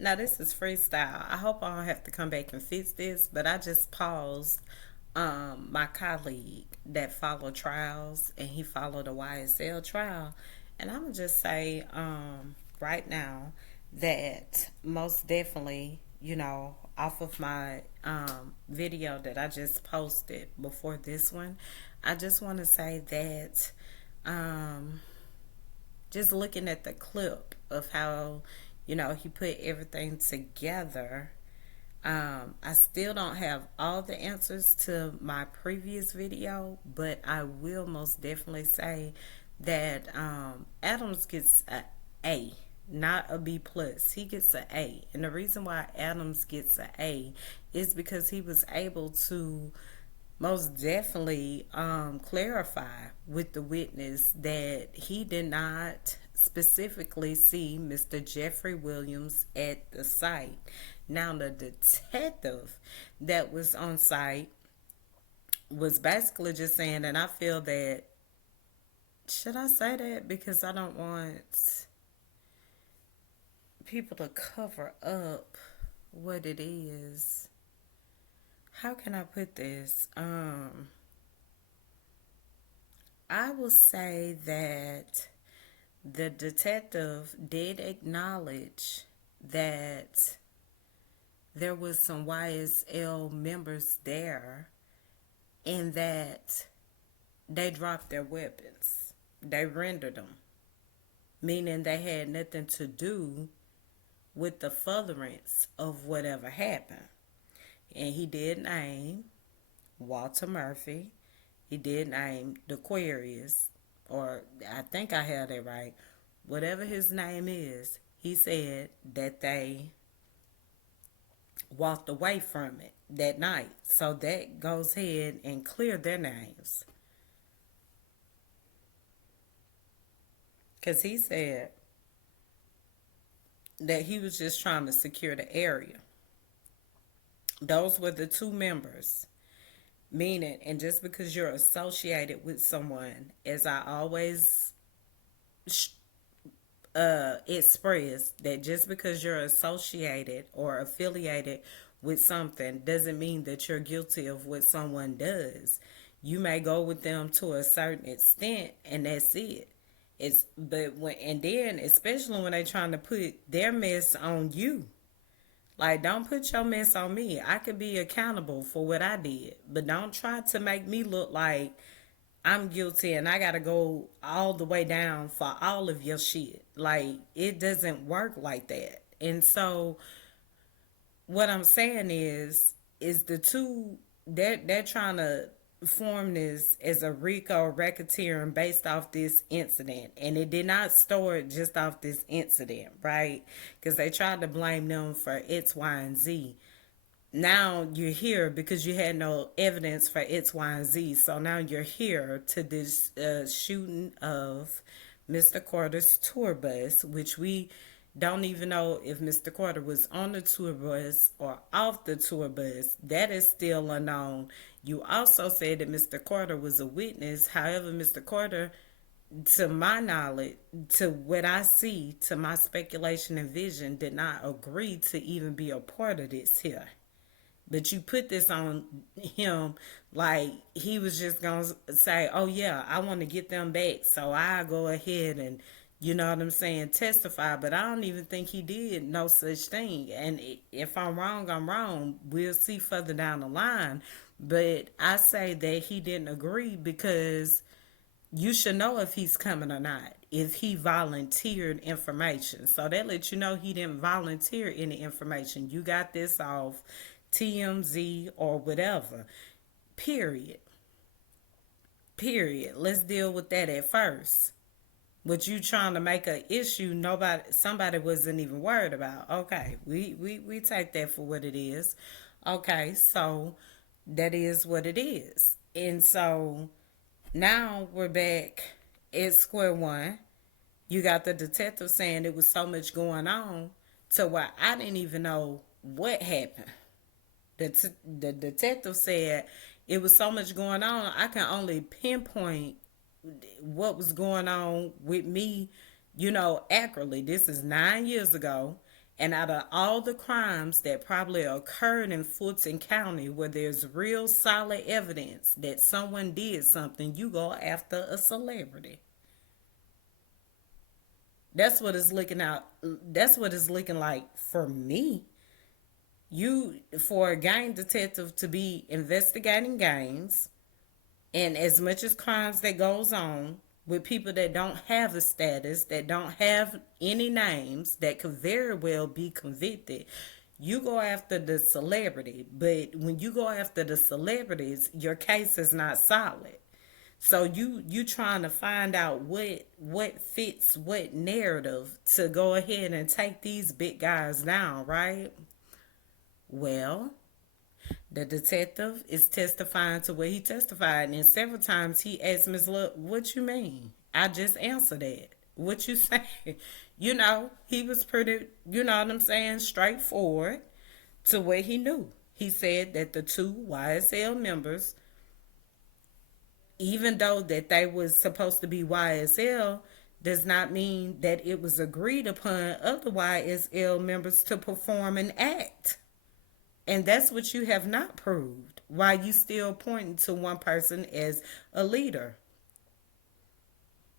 Now this is freestyle. I hope I don't have to come back and fix this, but I just paused my colleague that followed trials and he followed a YSL trial. And I'm gonna just say right now that most definitely, off of my video that I just posted before this one, I just want to say that um, just looking at the clip of how he put everything together. I still don't have all the answers to my previous video, but I will most definitely say that Adams gets a not a B plus. He gets an A, and the reason why Adams gets an A is because he was able to most definitely clarify with the witness that he did not specifically see Mr. Jeffrey Williams at the site. Now, the detective that was on site was basically just saying, and I feel that, should I say that? Because I don't want people to cover up what it is. How can I put this? I will say that the detective did acknowledge that there was some YSL members there and that they dropped their weapons. They rendered them, meaning they had nothing to do with the furtherance of whatever happened. And he did name Walter Murphy. He did name Aquarius, or I think I had it right. Whatever his name is, he said that they walked away from it that night. So that goes ahead and clear their names. Because he said that he was just trying to secure the area. Those were the two members. Meaning, and just because you're associated with someone, as I always express, that just because you're associated or affiliated with something doesn't mean that you're guilty of what someone does. You may go with them to a certain extent, and that's it. And then especially when they're trying to put their mess on you. Like, don't put your mess on me. I could be accountable for what I did, but don't try to make me look like I'm guilty and I got to go all the way down for all of your shit. Like, it doesn't work like that. And so what I'm saying is the two, they're trying to form this as a RICO racketeering based off this incident, and it did not start just off this incident, right? Because they tried to blame them for X, Y, and Z. Now you're here because you had no evidence for X, Y, and Z. So now you're here to this shooting of Mr. Carter's tour bus, which we don't even know if Mr. Carter was on the tour bus or off the tour bus. That is still unknown. You also said that Mr. Carter was a witness. However, Mr. Carter, to my knowledge, to what I see, to my speculation and vision, did not agree to even be a part of this here. But you put this on him like he was just going to say, oh, yeah, I want to get them back. So I go ahead and, you know what I'm saying, testify. But I don't even think he did no such thing. And if I'm wrong, I'm wrong. We'll see further down the line. But I say that he didn't agree because you should know if he's coming or not, if he volunteered information. So that lets you know he didn't volunteer any information. You got this off TMZ or whatever. Period. Period. Let's deal with that at first. What you trying to make an issue somebody wasn't even worried about. Okay, we take that for what it is. Okay, so that is what it is. And so now we're back at square one. You got the detective saying it was so much going on to where I didn't even know what happened. The detective said it was so much going on, I can only pinpoint what was going on with me, accurately. This is 9 years ago. And out of all the crimes that probably occurred in Fulton County where there's real solid evidence that someone did something, you go after a celebrity. That's what it's looking out. That's what it's looking like for me. You, for a gang detective to be investigating gangs and as much as crimes that goes on with people that don't have a status, that don't have any names, that could very well be convicted, you go after the celebrity. But when you go after the celebrities, your case is not solid. So you trying to find out what fits what narrative to go ahead and take these big guys down, right? Well, the detective is testifying to what he testified, and several times he asked Ms. Love, "What you mean?" I just answered that. What you say? He was pretty, you know what I'm saying, straightforward to what he knew. He said that the two YSL members, even though that they was supposed to be YSL, does not mean that it was agreed upon of the YSL members to perform an act. And that's what you have not proved. Why you still pointing to one person as a leader?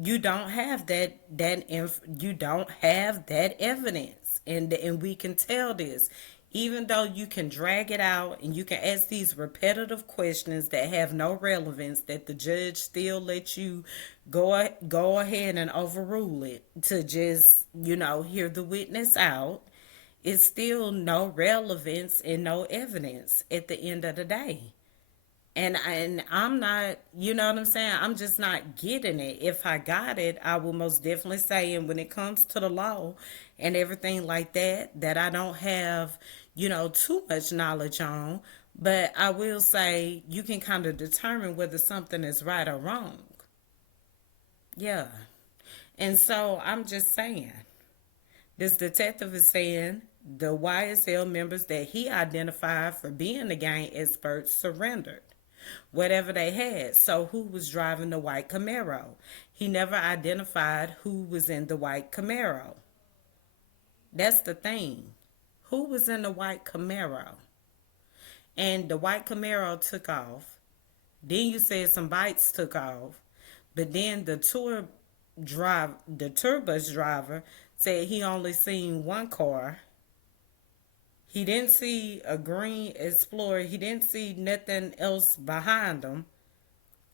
You don't have you don't have that evidence, and we can tell this. Even though you can drag it out and you can ask these repetitive questions that have no relevance, that the judge still lets you go ahead and overrule it to just hear the witness out, it's still no relevance and no evidence at the end of the day. And I'm not, you know what I'm saying? I'm just not getting it. If I got it, I will most definitely say, and when it comes to the law and everything like that, that I don't have, too much knowledge on. But I will say you can kind of determine whether something is right or wrong. Yeah. And so I'm just saying, this detective is saying the YSL members that he identified for being the gang experts surrendered whatever they had. So who was driving the white Camaro? He never identified who was in the white Camaro. That's the thing. Who was in the white Camaro? And the white Camaro took off. Then you said some bikes took off. But then the tour bus driver said he only seen one car. He didn't see a green Explorer. He didn't see nothing else behind him.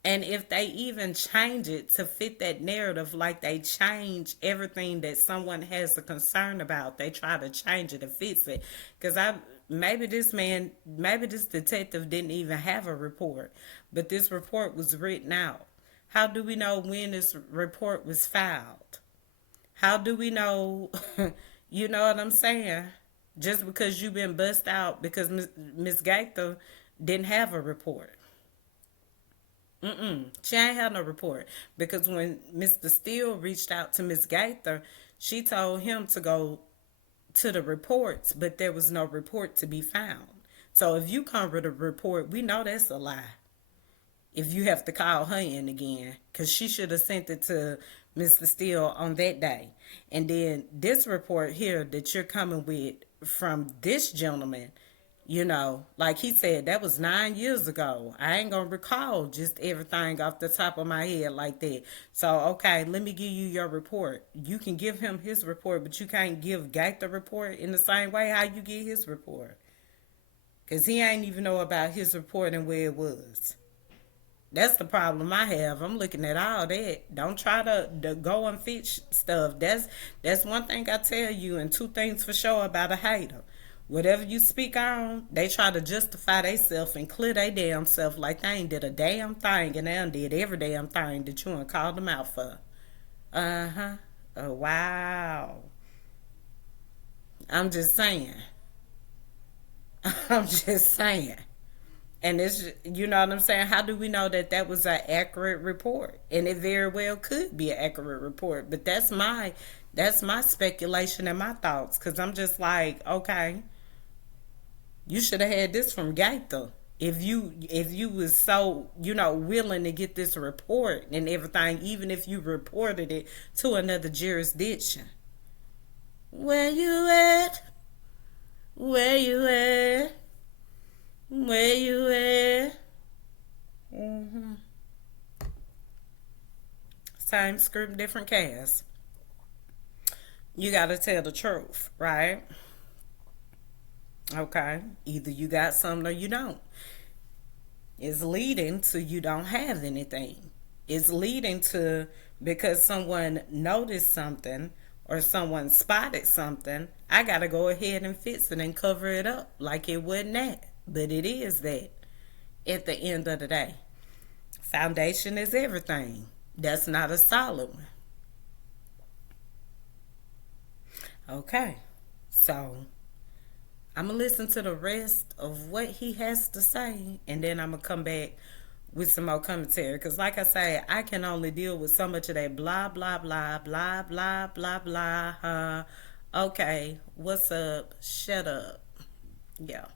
And if they even change it to fit that narrative, like they change everything that someone has a concern about, they try to change it to fix it. Because maybe this detective didn't even have a report, but this report was written out. How do we know when this report was filed? How do we know? You know what I'm saying? Just because you've been bust out because Miss Gaither didn't have a report. She ain't had no report. Because when Mr. Steele reached out to Miss Gaither, she told him to go to the reports, but there was no report to be found. So if you come with a report, we know that's a lie. If you have to call her in again, because she should have sent it to Mr. Steele on that day. And then this report here that you're coming with from this gentleman, like he said, that was 9 years ago. I ain't gonna recall just everything off the top of my head like that. So, okay, let me give you your report. You can give him his report, but you can't give Gate the report in the same way how you get his report. Because he ain't even know about his report and where it was. That's the problem I have. I'm looking at all that. Don't try to go and fix stuff. That's one thing I tell you, and two things for sure about a hater. Whatever you speak on, they try to justify themselves and clear their damn self like they ain't did a damn thing, and they done did every damn thing that you done called them out for. Uh-huh. Oh, wow. I'm just saying. I'm just saying. And it's, you know what I'm saying? How do we know that that was an accurate report? And it very well could be an accurate report. But that's my speculation and my thoughts. Because I'm just like, okay, you should have had this from Gaither. If you was so, willing to get this report and everything, even if you reported it to another jurisdiction. Where you at? Where you at? Where you at? Mm-hmm. Same script, different cast. You gotta tell the truth, right? Okay. Either you got something or you don't. It's leading to you don't have anything. It's leading to because someone noticed something or someone spotted something, I gotta go ahead and fix it and cover it up like it wasn't that. But it is that at the end of the day. Foundation is everything. That's not a solid one. Okay. So I'm going to listen to the rest of what he has to say, and then I'm going to come back with some more commentary. Because, like I say, I can only deal with so much of that blah, blah, blah, blah, blah, blah, blah. Okay, what's up? Shut up. Yeah.